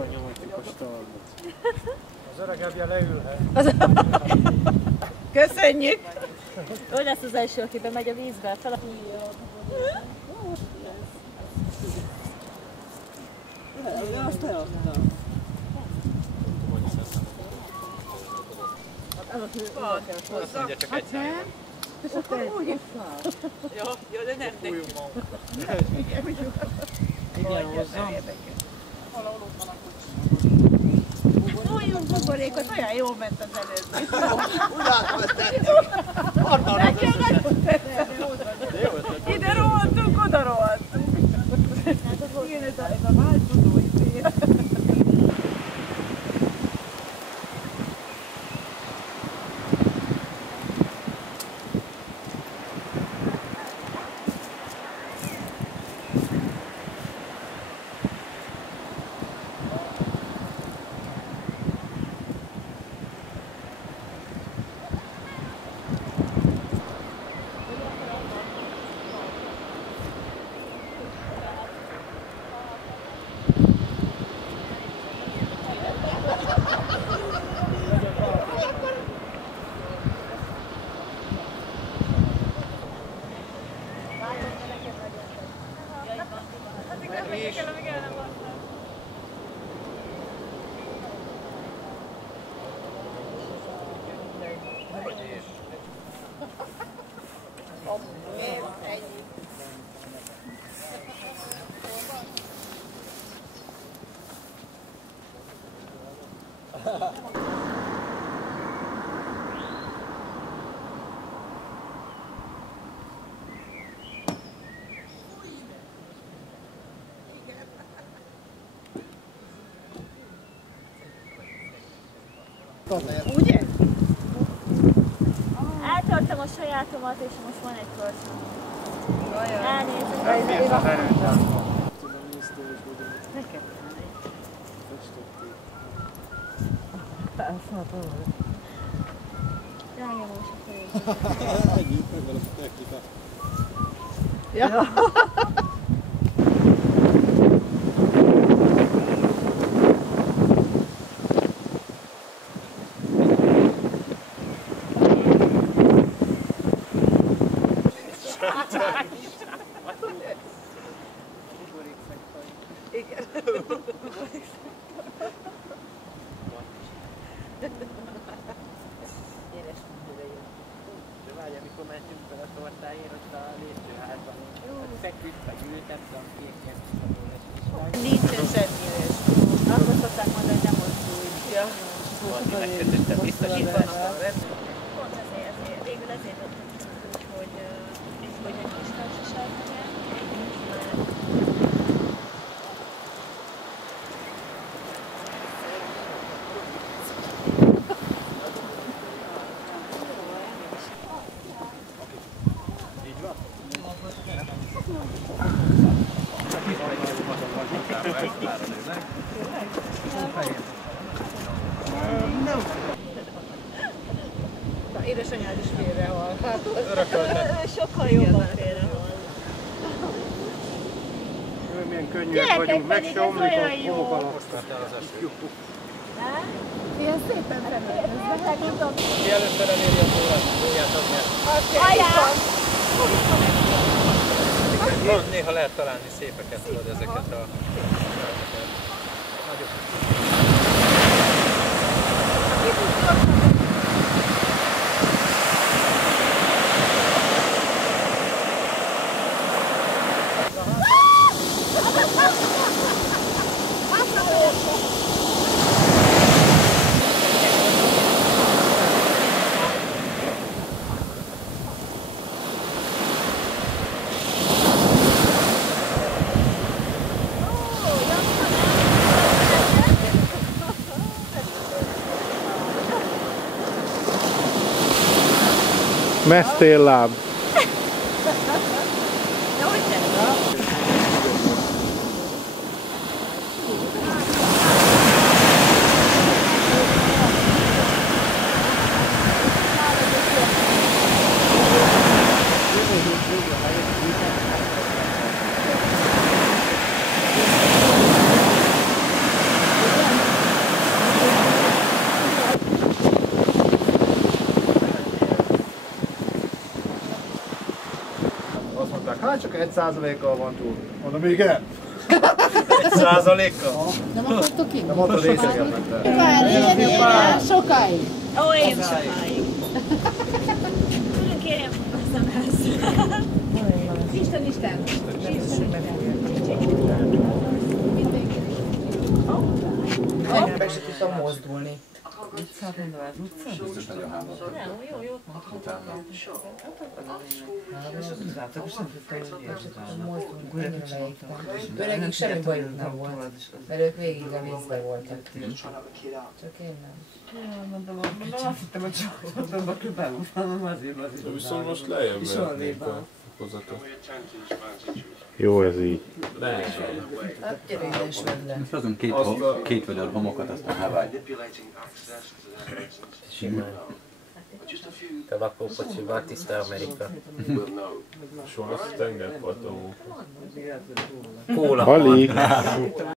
a nyomatikus talmat. Az öregebbje leülhet. Köszönjük! Ő lesz az első, aki bemegy a vízbe. Fel a... Azt eladtam. Azt mondja csak egy szájban. És akkor úgy iszol. Jó, de nem neki. Igen, hozzam. Fújjunk buborékot, olyan jól ment az előző. Utána tették. Nekem nagyon tetszett. Ide rohantunk, oda rohantunk. Igen, ez a változó izé. Ugye? Eltartom a sajátomat, és most van egy körszám. Elnézést. Nem bírsz az erőt. Neked. Rányomós a fejét. Ja. De várj, amikor mentünk fel a tortáért, ott a lépcsőházban, feküdt, meg ültem, de a kékért Nincsen semmilyen. Akkor szokták mondani, hogy nem mozdulj. Ja. Valami megkötöttem, biztosítva. Pont ezért, végül ezért adtuk, hogy egy kis társaság legyen, Na, édesanyád is félrehal. sokkal jobban félrehal. Milyen könnyűek vagyunk, meg se omlik a homok alatt. Ilyen szépen felültözve. Ki először eléri a órát, tudjátok nyert. Ajá! Néha lehet találni szépeket, tudod, ezeket a... Mesztélláb. 1%-kal van túl. Mondom, igen? 1%-kal? Nem akartok inni? Nem mondtad részegen ment. Várj, sokáig. Ó, én sokáig. Külön kérjem a szemhez. Isten. Meg se tudtam mozdulni. Utcát mondom, az utca? Biztos nagyon háború. Nem, jó. Utána. Látok, és nem tudtam, hogy értem. Mozdulni, annyira leégtem. Őnekik semmi bajuk nem volt, mert ők végig a vízbe voltak. Csak én nem. Mondom, azt hittem, hogy csapatokba beúszom, azért. De viszont most lejjebb mehetnénk a fokozatot. Jó ez így. Hát gyere ide és vedd le. Most hozunk két vödör homokat, aztán Hawaii. Te lakókocsival, tiszta Amerika. Soha tengerparton. Kóla. Halik!